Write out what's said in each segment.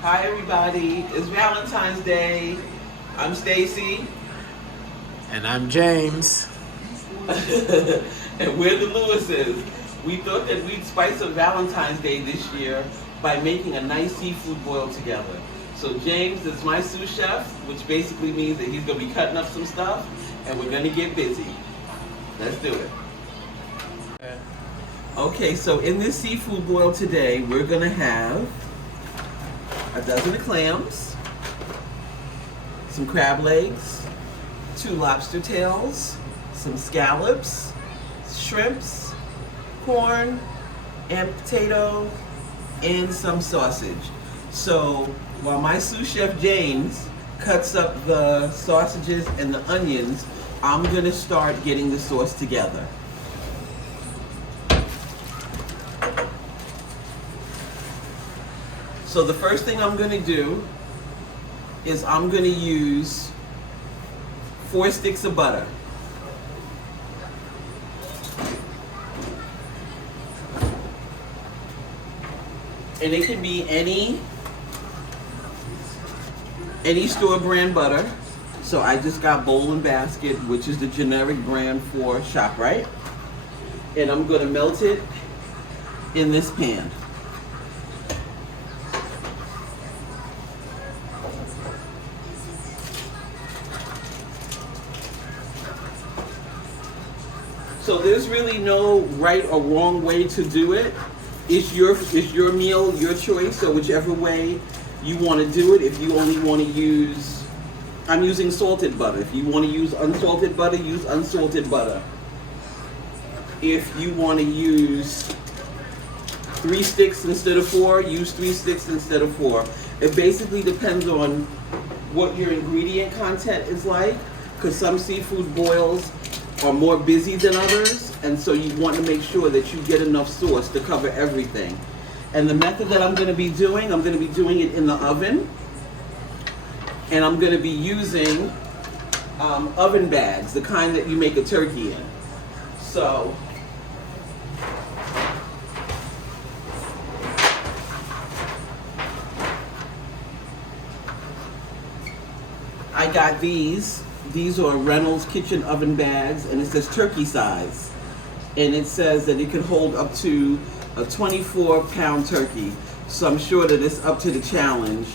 Hi everybody, it's Valentine's Day. I'm Stacy. And I'm James. And we're the Lewises. We thought that we'd spice up Valentine's Day this year by making a nice seafood boil together. So James is my sous chef, which basically means that he's going to be cutting up some stuff and we're going to get busy. Let's do it. Okay, so in this seafood boil today, we're going to have a dozen of clams, some crab legs, 2 lobster tails, some scallops, shrimps, corn, and potato, and some sausage. So while my sous chef James cuts up the sausages and the onions, I'm gonna start getting the sauce together. So the first thing I'm going to do is I'm going to use 4 sticks of butter. And it can be any store brand butter. So I just got Bowl and Basket, which is the generic brand for ShopRite. And I'm going to melt it in this pan. So there's really no right or wrong way to do it. It's your meal, your choice. So whichever way you want to do it. If you only want to use, I'm using salted butter. If you want to use unsalted butter, use unsalted butter. If you want to use 3 sticks instead of 4, use 3 sticks instead of 4. It basically depends on what your ingredient content is like, because some seafood boils are more busy than others, and so you want to make sure that you get enough sauce to cover everything. And the method that I'm going to be doing it in the oven, and I'm going to be using oven bags, the kind that you make a turkey in. So I got these. These are Reynolds kitchen oven bags, and it says turkey size. And it says that it can hold up to a 24-pound turkey. So I'm sure that it's up to the challenge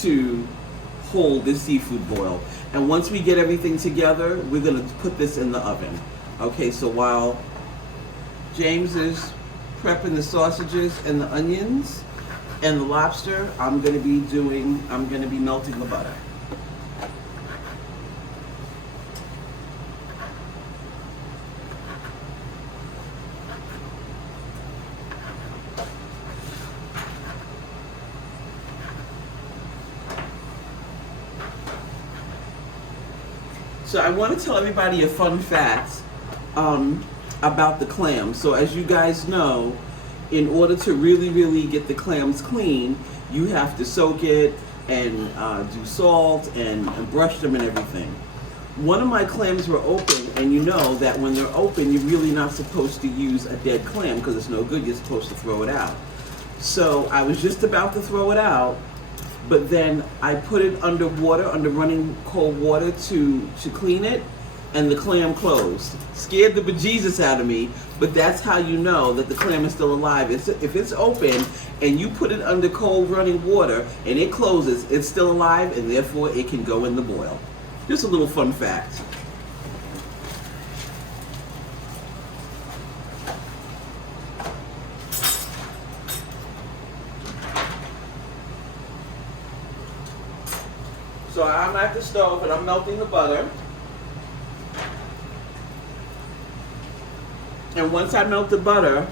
to hold this seafood boil. And once we get everything together, we're gonna put this in the oven. Okay, so while James is prepping the sausages and the onions and the lobster, I'm gonna be melting the butter. So I want to tell everybody a fun fact about the clams. So as you guys know, in order to really get the clams clean, you have to soak it and do salt and brush them and everything. One of my clams were open, and you know that when they're open, you're really not supposed to use a dead clam because it's no good. You're supposed to throw it out. So I was just about to throw it out, but then I put it under water, under running cold water to clean it, and the clam closed. Scared the bejesus out of me, but that's how you know that the clam is still alive. If it's open and you put it under cold running water and it closes, it's still alive, and therefore it can go in the boil. Just a little fun fact. So I'm at the stove and I'm melting the butter. And once I melt the butter,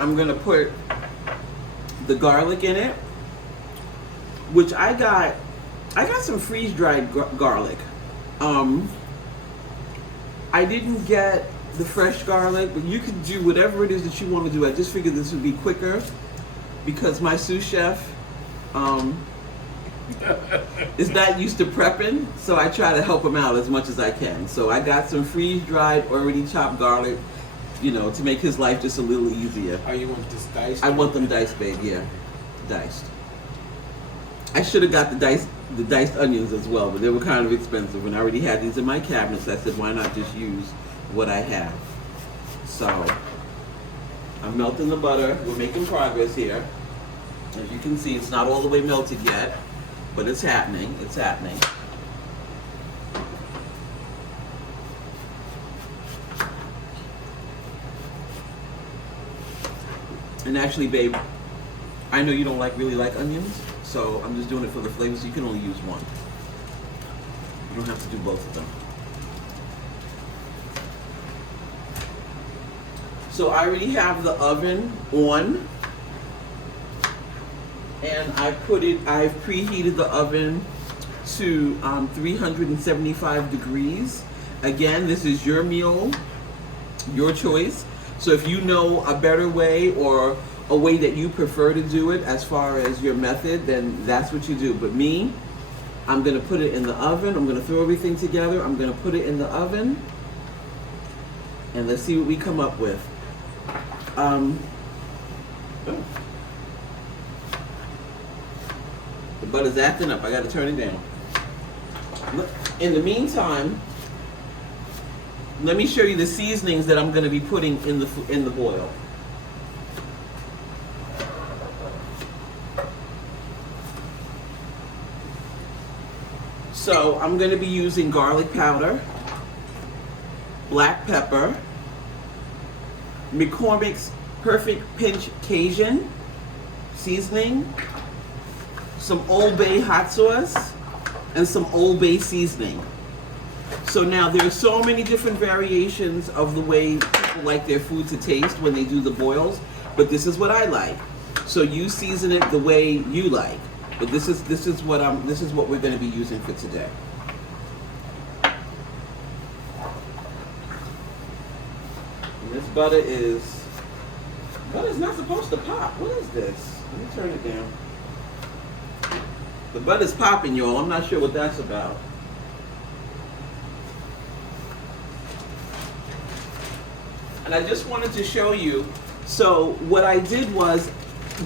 I'm gonna put the garlic in it, which I got some freeze-dried garlic. I didn't get the fresh garlic, but you can do whatever it is that you want to do. I just figured this would be quicker because my sous chef is not used to prepping, so I try to help him out as much as I can. So I got some freeze-dried, already chopped garlic, you know, to make his life just a little easier. Oh, you want this diced? I want them diced, babe, yeah. Diced. I should have got the diced onions as well, but they were kind of expensive, and I already had these in my cabinets. I said, why not just use what I have? So I'm melting the butter. We're making progress here. As you can see, it's not all the way melted yet, but it's happening. It's happening. And actually, babe, I know you don't really like onions, so I'm just doing it for the flavor, so you can only use one. You don't have to do both of them. So I already have the oven on, and I've preheated the oven to 375 degrees. Again, this is your meal, your choice. So if you know a better way or a way that you prefer to do it as far as your method, then that's what you do. But me, I'm gonna put it in the oven. I'm gonna throw everything together. I'm gonna put it in the oven, and let's see what we come up with. The butter's acting up. I gotta turn it down. In the meantime, let me show you the seasonings that I'm going to be putting in the boil. So I'm going to be using garlic powder, black pepper, McCormick's Perfect Pinch Cajun seasoning, some Old Bay hot sauce, and some Old Bay seasoning. So now there are so many different variations of the way people like their food to taste when they do the boils, but this is what I like. So you season it the way you like. But this is what we're going to be using for today. And this butter's not supposed to pop. What is this? Let me turn it down. The butter's popping, y'all. I'm not sure what that's about. And I just wanted to show you, so what I did was,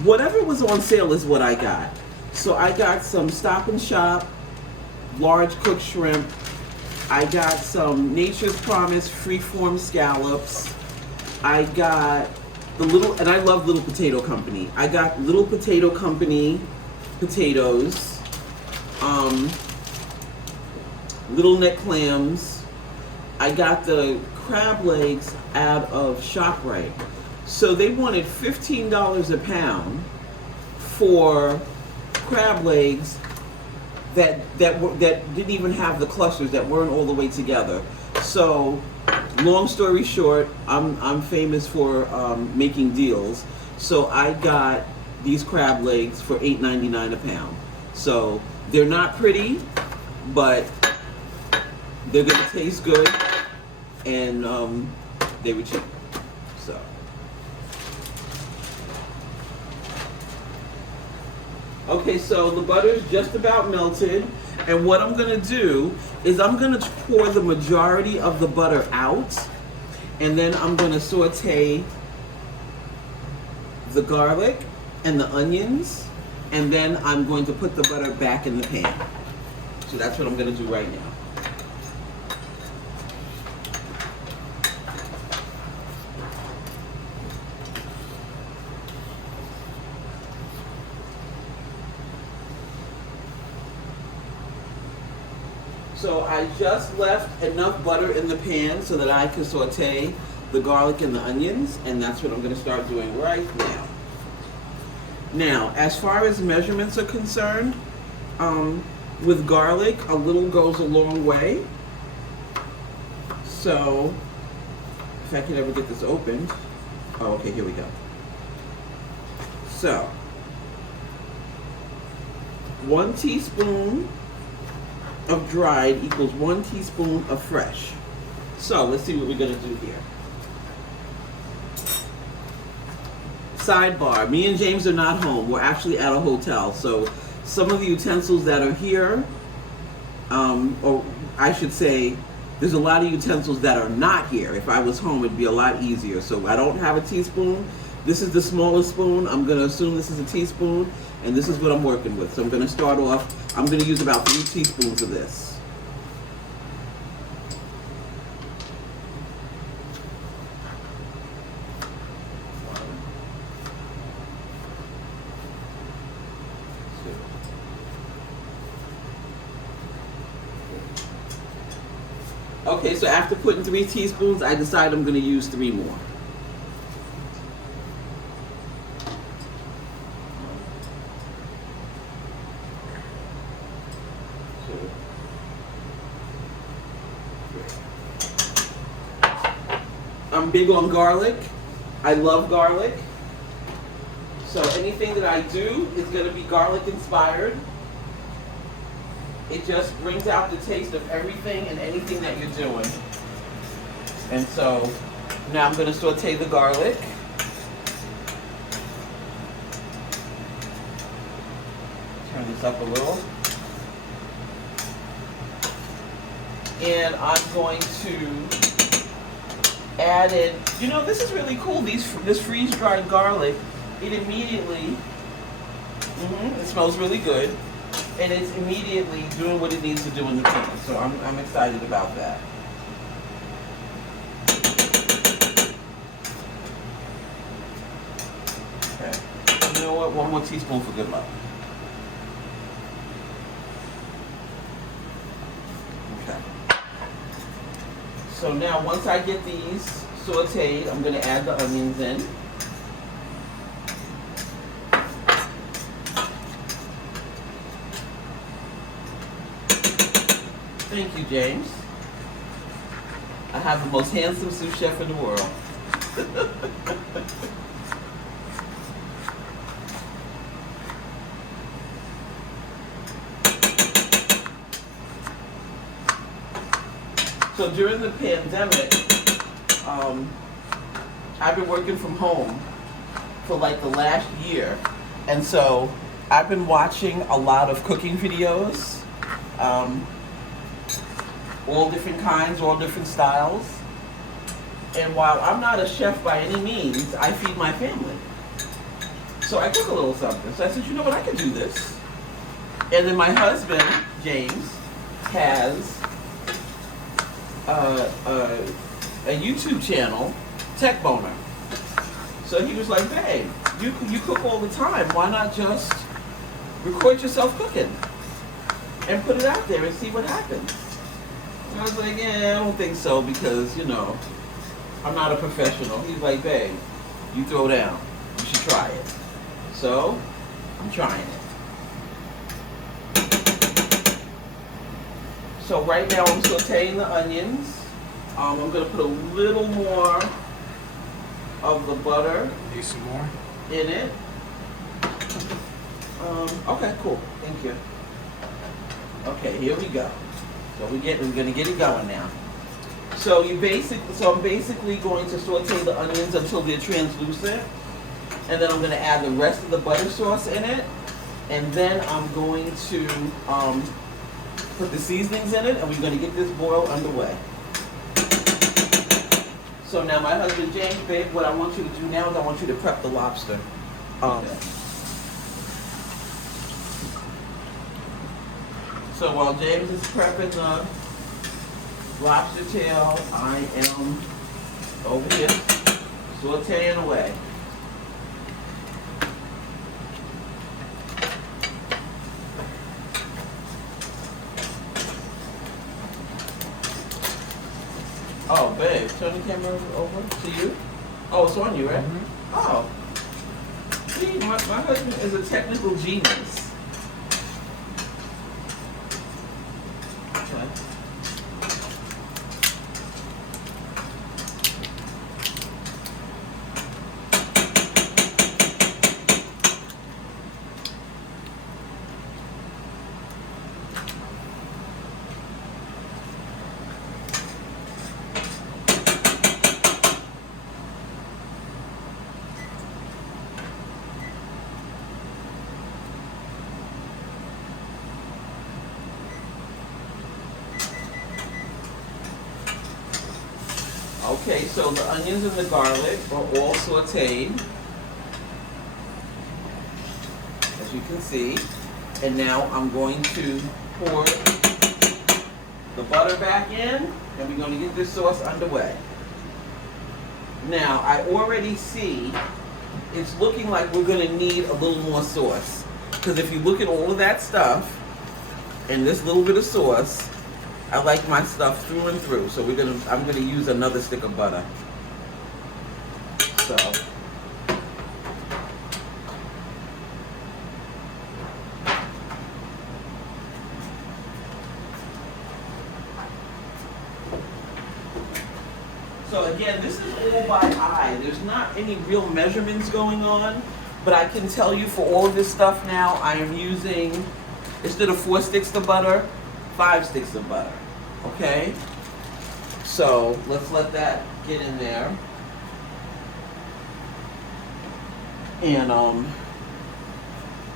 whatever was on sale is what I got. So I got some Stop and Shop large cooked shrimp. I got some Nature's Promise freeform scallops. I got and I love Little Potato Company. I got Little Potato Company potatoes, little neck clams. I got the crab legs out of ShopRite. So they wanted $15 a pound for crab legs that didn't even have the clusters, that weren't all the way together. So long story short, I'm famous for making deals. So I got these crab legs for $8.99 a pound. So they're not pretty, but they're gonna taste good, and they were cheap. So okay, so the butter's just about melted, and what I'm gonna do is I'm gonna pour the majority of the butter out, and then I'm gonna saute the garlic and the onions, and then I'm going to put the butter back in the pan. So that's what I'm gonna do right now. So I just left enough butter in the pan so that I could saute the garlic and the onions, and that's what I'm going to start doing right now. Now, as far as measurements are concerned, with garlic, a little goes a long way. So, if I can ever get this opened. Oh, okay, here we go. So, 1 teaspoon of dried equals 1 teaspoon of fresh. So let's see what we're gonna do here. Sidebar, me and James are not home. We're actually at a hotel. So some of the utensils that are here, or I should say, there's a lot of utensils that are not here. If I was home, it'd be a lot easier. So I don't have a teaspoon. This is the smallest spoon. I'm gonna assume this is a teaspoon. And this is what I'm working with. So I'm going to start off, I'm going to use about 3 teaspoons of this. Okay, so after putting 3 teaspoons, I decide I'm going to use 3 more. I'm big on garlic. I love garlic. So anything that I do is going to be garlic inspired. It just brings out the taste of everything and anything that you're doing. And so now I'm going to saute the garlic. Turn this up a little. And I'm going to add in, you know, this is really cool. This freeze-dried garlic, it immediately, it smells really good. And it's immediately doing what it needs to do in the pan. So I'm excited about that. Okay. You know what? 1 more teaspoon for good luck. Okay. So now once I get these sauteed, I'm going to add the onions in. Thank you, James. I have the most handsome sous chef in the world. So during the pandemic, I've been working from home for like the last year. And so I've been watching a lot of cooking videos. All different kinds, all different styles. And while I'm not a chef by any means, I feed my family. So I cook a little something. So I said, you know what, I can do this. And then my husband, James, has a YouTube channel, Tech Boner. So he was like, babe, you cook all the time. Why not just record yourself cooking and put it out there and see what happens? And I was like, yeah, I don't think so because, you know, I'm not a professional. He's like, babe, you throw down. You should try it. So, I'm trying it. So right now I'm sauteing the onions. I'm going to put a little more of the butter. Need some more? In it. Okay, cool. Thank you. Okay, here we go. So we're gonna get it going now. So I'm basically going to saute the onions until they're translucent, and then I'm gonna add the rest of the butter sauce in it, and then I'm going to put the seasonings in it, and we're gonna get this boil underway. So now my husband James, babe, what I want you to do now is I want you to prep the lobster. So while James is prepping the lobster tail, I am over here sauteing away. Oh, babe, turn the camera over to you. Oh, it's on you, right? Mm-hmm. Oh. See, my husband is a technical genius. Okay, so the onions and the garlic are all sauteed. as you can see. And now I'm going to pour the butter back in, and we're going to get this sauce underway. Now, I already see it's looking like we're going to need a little more sauce. Because if you look at all of that stuff and this little bit of sauce, I like my stuff through and through. So I'm gonna use another stick of butter. So again, this is all by eye. There's not any real measurements going on, but I can tell you for all of this stuff now, I am using, instead of 4 sticks of butter, 5 sticks of butter. Okay? So let's let that get in there. And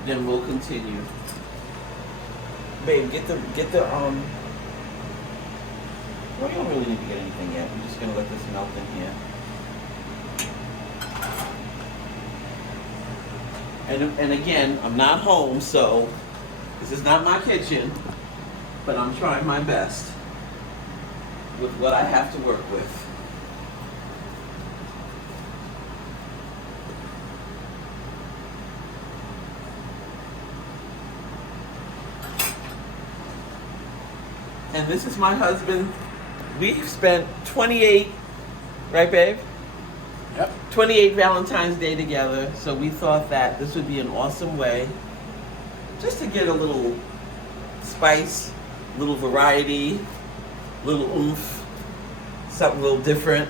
then we'll continue. Babe, get the well, you don't really need to get anything yet. I'm just gonna let this melt in here. And again, I'm not home, so this is not my kitchen, but I'm trying my best with what I have to work with. And this is my husband. We've spent 28, right babe? Yep. 28 Valentine's Day together, so we thought that this would be an awesome way just to get a little spice, a little variety, a little oomph, something a little different,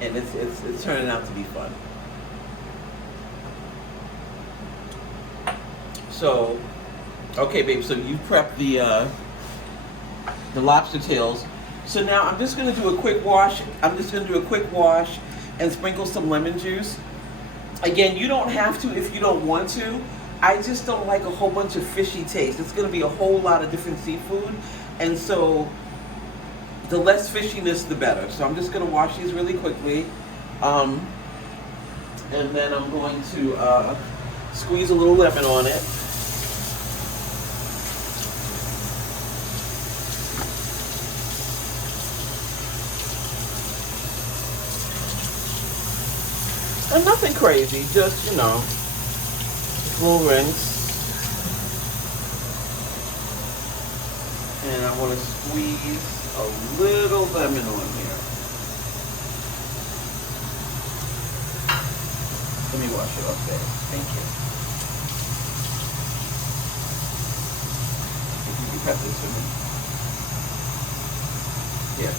and it's turning out to be fun. So, okay babe, so you prepped the lobster tails. So now I'm just going to do a quick wash. And sprinkle some lemon juice. Again, you don't have to if you don't want to. I just don't like a whole bunch of fishy taste. It's going to be a whole lot of different seafood. And so the less fishiness, the better. So I'm just going to wash these really quickly. And then I'm going to squeeze a little lemon on it. And nothing crazy, just, you know, a little rinse. And I want to squeeze a little lemon on here. Let me wash it off there. Thank you. If you can cut this for me. Yeah.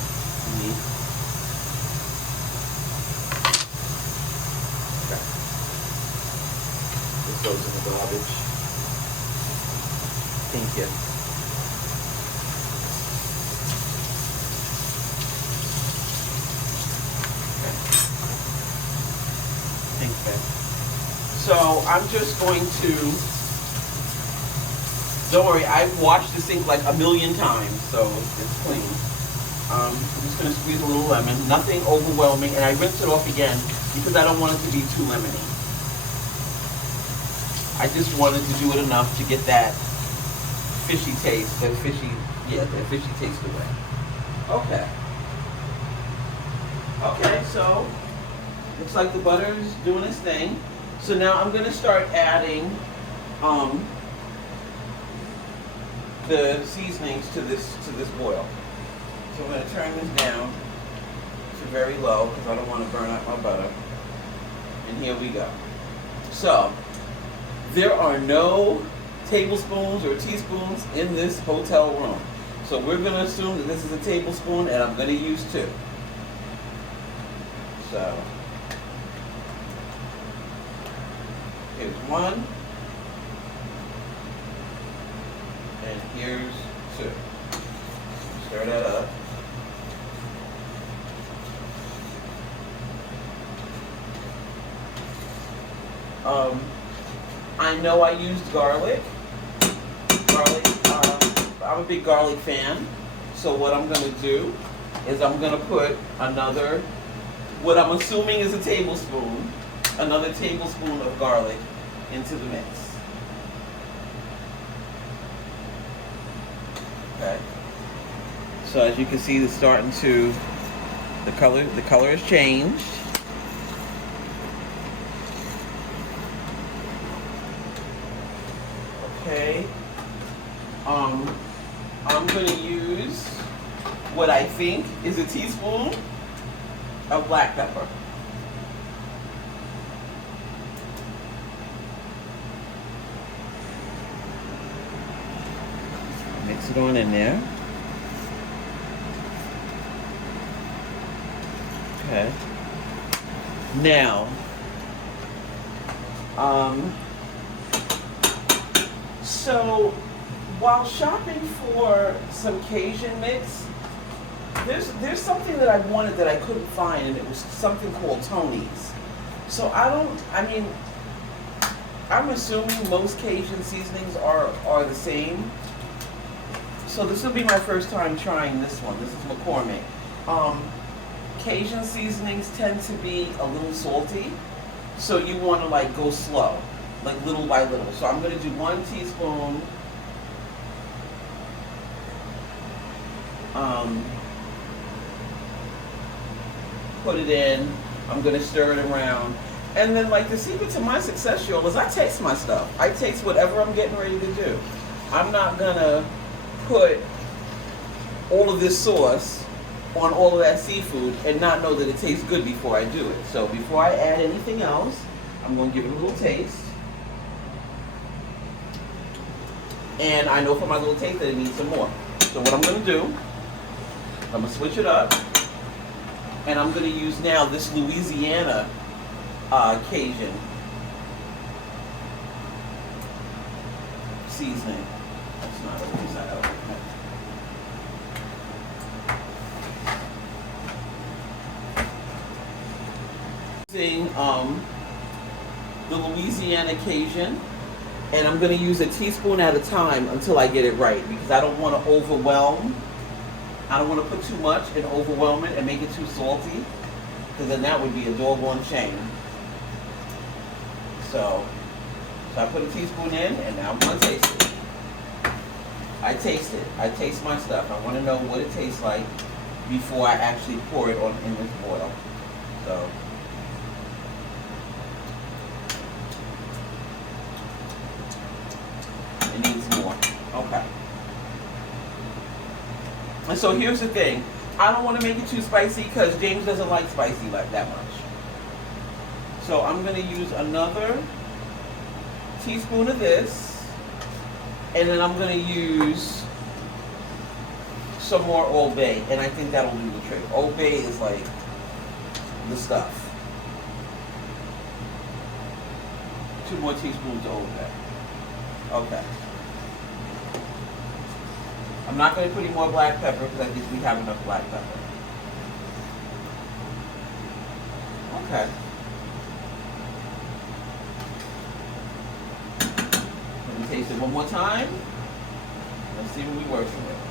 Goes in the garbage. Thank you. Okay. Thanks, babe. So I'm just going to, don't worry, I've washed the sink like a million times, so it's clean. I'm just going to squeeze a little lemon, nothing overwhelming, and I rinse it off again because I don't want it to be too lemony. I just wanted to do it enough to get that fishy taste, that fishy taste away. Okay. Okay, so looks like the butter is doing its thing. So now I'm going to start adding the seasonings to this boil. So I'm going to turn this down to very low because I don't want to burn up my butter. And here we go. So there are no tablespoons or teaspoons in this hotel room. So we're going to assume that this is a tablespoon, and I'm going to use 2. So here's 1, and here's 2. Stir that up. I know I used garlic. I'm a big garlic fan. So what I'm going to do is I'm going to put another, what I'm assuming is a tablespoon, another tablespoon of garlic into the mix. Okay. So as you can see, it's starting to, the color has changed. Okay. I'm going to use what I think is a teaspoon of black pepper. Mix it on in there. Okay. Now, so while shopping for some Cajun mix, there's something that I wanted that I couldn't find, and it was something called Tony's. So I'm assuming most Cajun seasonings are the same. So this will be my first time trying this one. This is McCormick. Cajun seasonings tend to be a little salty, so you want to like go slow, like little by little. So I'm going to do 1 teaspoon. Put it in. I'm going to stir it around. And then like the secret to my success, y'all, is I taste my stuff. I taste whatever I'm getting ready to do. I'm not going to put all of this sauce on all of that seafood and not know that it tastes good before I do it. So before I add anything else, I'm going to give it a little taste. And I know from my little taste that it needs some more. So what I'm going to do, I'm going to switch it up. And I'm going to use now this Louisiana Cajun seasoning. That's not a Louisiana. Using the Louisiana Cajun, and I'm going to use a teaspoon at a time until I get it right, because I don't want to overwhelm. I don't want to put too much and overwhelm it and make it too salty, because then that would be a doggone shame. So I put a teaspoon in, and now I'm going to taste it. I taste it. I taste my stuff. I want to know what it tastes like before I actually pour it on in this boil. So. It needs more. Okay. And so here's the thing. I don't want to make it too spicy because James doesn't like spicy like that much. So I'm going to use another teaspoon of this. And then I'm going to use some more Old Bay. And I think that'll do the trick. Old Bay is like the stuff. 2 more teaspoons of Old Bay. Okay. I'm not going to put any more black pepper because I think we have enough black pepper. Okay. Let me taste it one more time. Let's see what we're working with.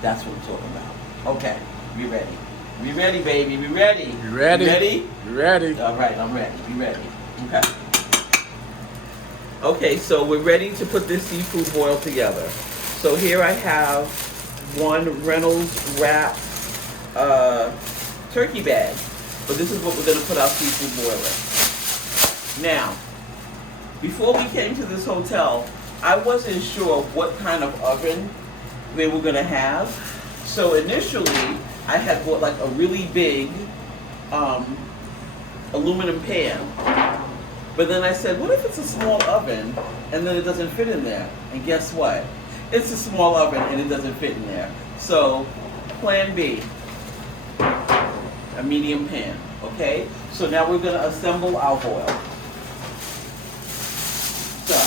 That's what I'm talking about. Okay, we ready. We ready, baby. We ready. You ready? You ready? You ready? All right, I'm ready. We ready. Okay. Okay, so we're ready to put this seafood boil together. So here I have 1 Reynolds wrap turkey bag. But this is what we're going to put our seafood boil in. Now, before we came to this hotel, I wasn't sure what kind of oven they were going to have. So initially, I had bought like a really big aluminum pan. But then I said, what if it's a small oven and then it doesn't fit in there? And guess what? It's a small oven and it doesn't fit in there. So, plan B, a medium pan, okay? So now we're gonna assemble our boil. So,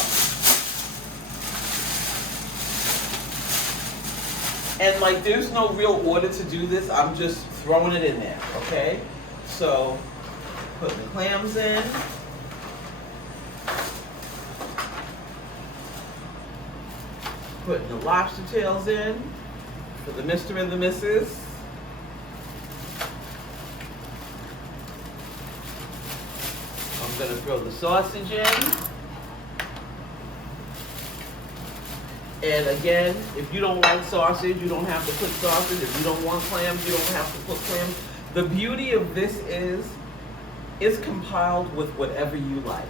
and like there's no real order to do this, I'm just throwing it in there, okay? So, put the clams in. Putting the lobster tails in for the Mr. and the Mrs. We're going to throw the sausage in. And again, if you don't like sausage, you don't have to put sausage. If you don't want clams, you don't have to put clams. The beauty of this is it's compiled with whatever you like.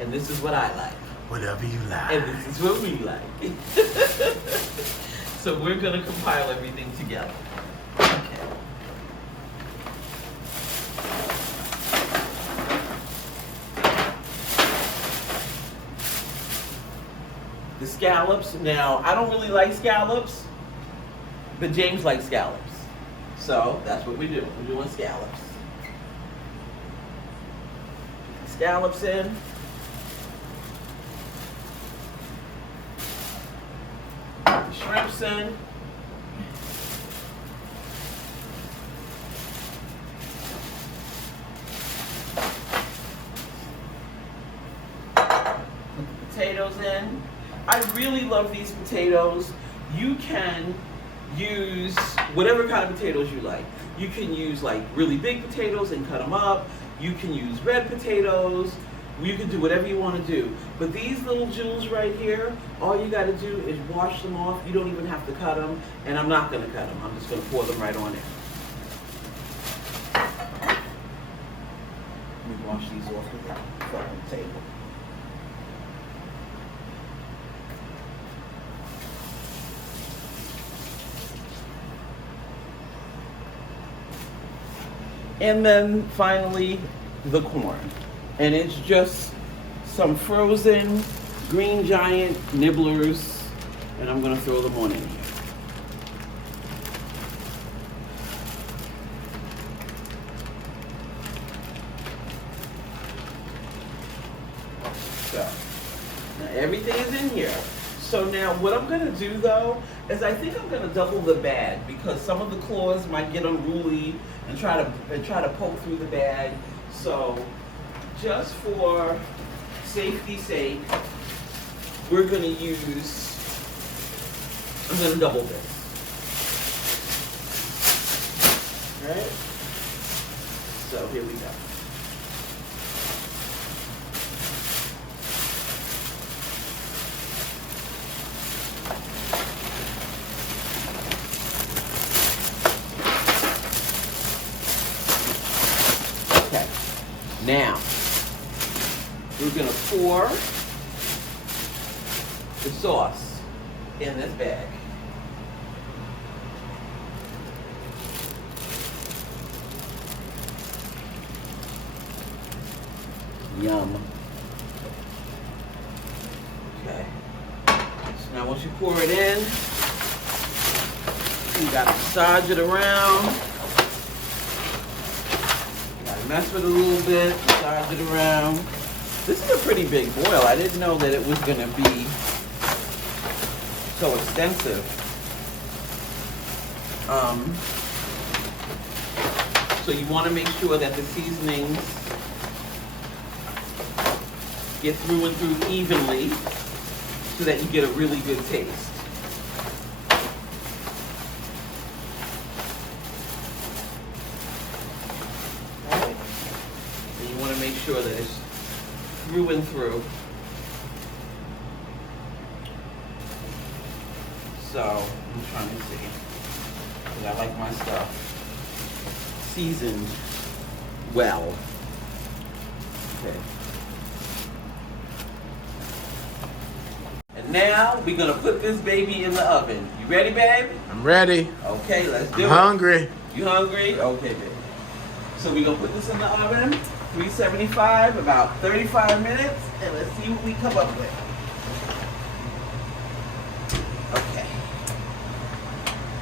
And this is what I like. Whatever you like. And this is what we like. So we're going to compile everything together. Okay. The scallops. Now, I don't really like scallops, but James likes scallops. So that's what we do. We're doing scallops. Put the scallops in. Put the shrimps in. Put the potatoes in. I really love these potatoes. You can use whatever kind of potatoes you like. You can use like really big potatoes and cut them up. You can use red potatoes. You can do whatever you want to do. But these little jewels right here, all you got to do is wash them off. You don't even have to cut them. And I'm not going to cut them. I'm just going to pour them right on in. Let me wash these off from the table. And then finally, the corn. And it's just some frozen Green Giant nibblers, and I'm gonna throw them on in here. So, now everything is in here. So now what I'm gonna do though, is I think I'm gonna double the bag because some of the claws might get unruly and try to poke through the bag. So just for safety's sake, we're gonna use, I'm gonna double this. All right? So here we go. Now, we're going to pour the sauce in this bag. Yum. Okay. So now once you pour it in, you got to massage it around. Mess with it a little bit, massage it around. This is a pretty big boil. I didn't know that it was going to be so extensive. So you want to make sure that the seasonings get through and through evenly so that you get a really good taste. Make sure that it's through and through. So I'm trying to see, because I like my stuff seasoned well. Okay. And now we're gonna put this baby in the oven. You ready, babe? I'm ready. Okay, let's do it. I'm hungry. You hungry? Okay, babe. So we're gonna put this in the oven. 375, about 35 minutes, and let's see what we come up with. Okay.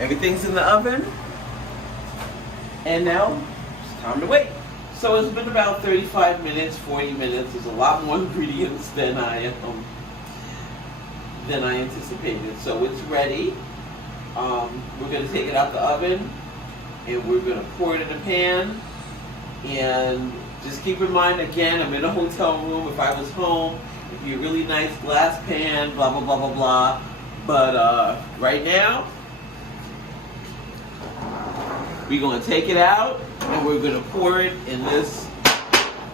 Everything's in the oven, and now it's time to wait. So it's been about 35 minutes, 40 minutes. There's a lot more ingredients than I anticipated. So it's ready. We're gonna take it out the oven, and we're gonna pour it in a pan, and just keep in mind, again, I'm in a hotel room. If I was home, it'd be a really nice glass pan, blah, blah, blah, blah, blah. But right now, we're going to take it out, and we're going to pour it in this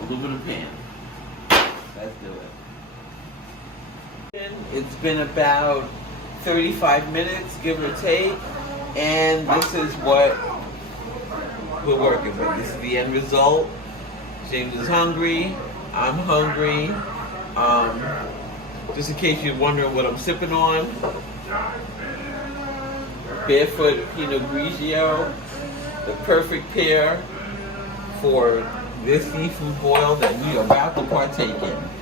aluminum pan. Let's do it. It's been about 35 minutes, give or take, and this is what we're working with. This is the end result. James is hungry. I'm hungry. Just in case you're wondering what I'm sipping on, Barefoot Pinot Grigio, the perfect pair for this seafood boil that we are about to partake in.